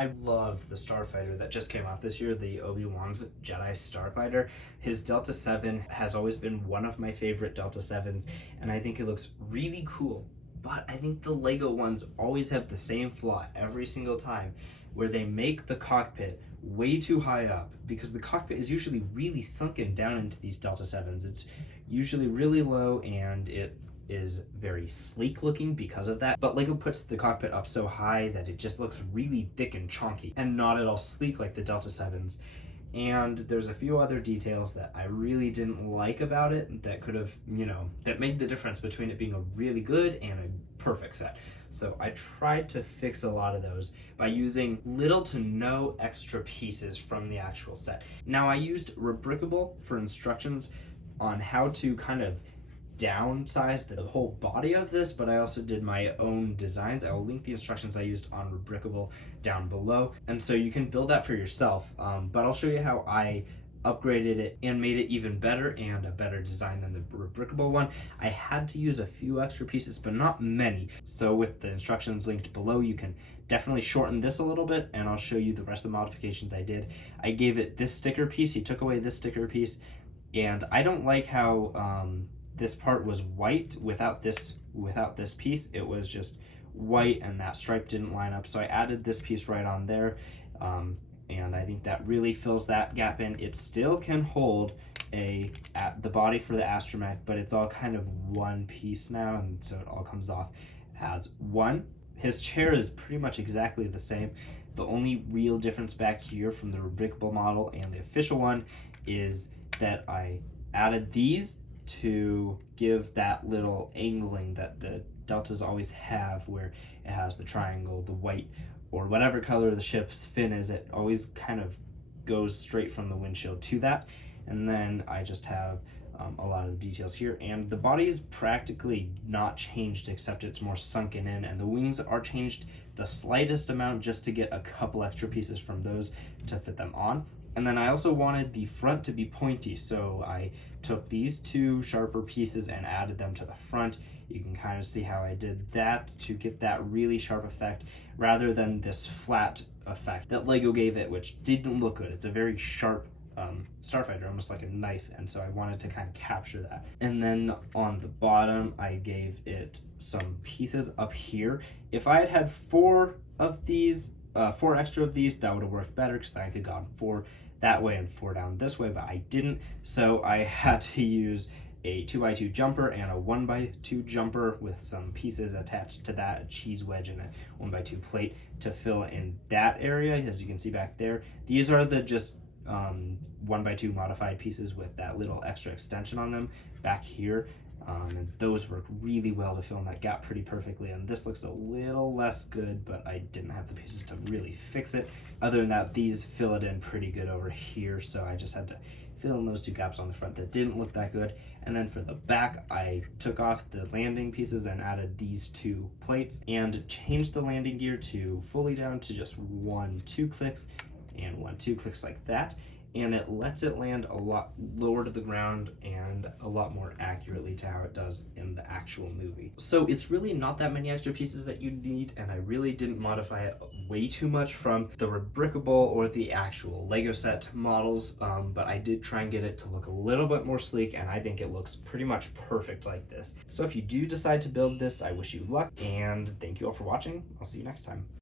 I love the Starfighter that just came out this year, the Obi-Wan's Jedi Starfighter. His Delta-7 has always been one of my favorite Delta-7s, and I think it looks really cool. But I think the Lego ones always have the same flaw every single time, where they make the cockpit way too high up, because the cockpit is usually really sunken down into these Delta-7s. It's usually really low, and it is very sleek looking because of that, but Lego puts the cockpit up so high that it just looks really thick and chunky and not at all sleek like the Delta-7s. And there's a few other details that I really didn't like about it that could have, that made the difference between it being a really good and a perfect set. So I tried to fix a lot of those by using little to no extra pieces from the actual set. Now, I used Rubricable for instructions on how to kind of downsize the whole body of this, but I also did my own designs. I will link the instructions I used on Rubricable down below, and so you can build that for yourself, but I'll show you how I upgraded it and made it even better and a better design than the Rubricable one. I had to use a few extra pieces, but not many, so with the instructions linked below, you can definitely shorten this a little bit, and I'll show you the rest of the modifications I did. I gave it this sticker piece. He took away this sticker piece, and I don't like how this part was white without this piece. It was just white and that stripe didn't line up, so I added this piece right on there, and I think that really fills that gap in. It still can hold the body for the astromech, but it's all kind of one piece now, and so it all comes off as one. His chair is pretty much exactly the same. The only real difference back here from the Rubricable model and the official one is that I added these to give that little angling that the Deltas always have, where it has the triangle, the white, or whatever color the ship's fin is. It always kind of goes straight from the windshield to that. And then I just have a lot of the details here, and the body is practically not changed, except it's more sunken in, and the wings are changed the slightest amount just to get a couple extra pieces from those to fit them on. And then I also wanted the front to be pointy, so I took these two sharper pieces and added them to the front. You can kind of see how I did that to get that really sharp effect, rather than this flat effect that Lego gave it, which didn't look good. It's a very sharp Starfighter, almost like a knife, and so I wanted to kind of capture that. And then on the bottom, I gave it some pieces up here. If I had had four extra of these, that would have worked better, because I could have gone 4 that way and 4 down this way, but I didn't, so I had to use a 2x2 jumper and a 1x2 jumper with some pieces attached to that, a cheese wedge and a 1x2 plate to fill in that area. As you can see back there, these are the just 1x2 modified pieces with that little extra extension on them back here. And those work really well to fill in that gap pretty perfectly, and this looks a little less good, but I didn't have the pieces to really fix it. Other than that, these fill it in pretty good over here, so I just had to fill in those two gaps on the front that didn't look that good. And then for the back, I took off the landing pieces and added these 2 plates and changed the landing gear to fully down to just 1-2 clicks and 1-2 clicks like that, and it lets it land a lot lower to the ground and a lot more accurately to how it does in the actual movie. So it's really not that many extra pieces that you need, and I really didn't modify it way too much from the Rubricable or the actual Lego set models, but I did try and get it to look a little bit more sleek, and I think it looks pretty much perfect like this. So if you do decide to build this, I wish you luck, and thank you all for watching. I'll see you next time.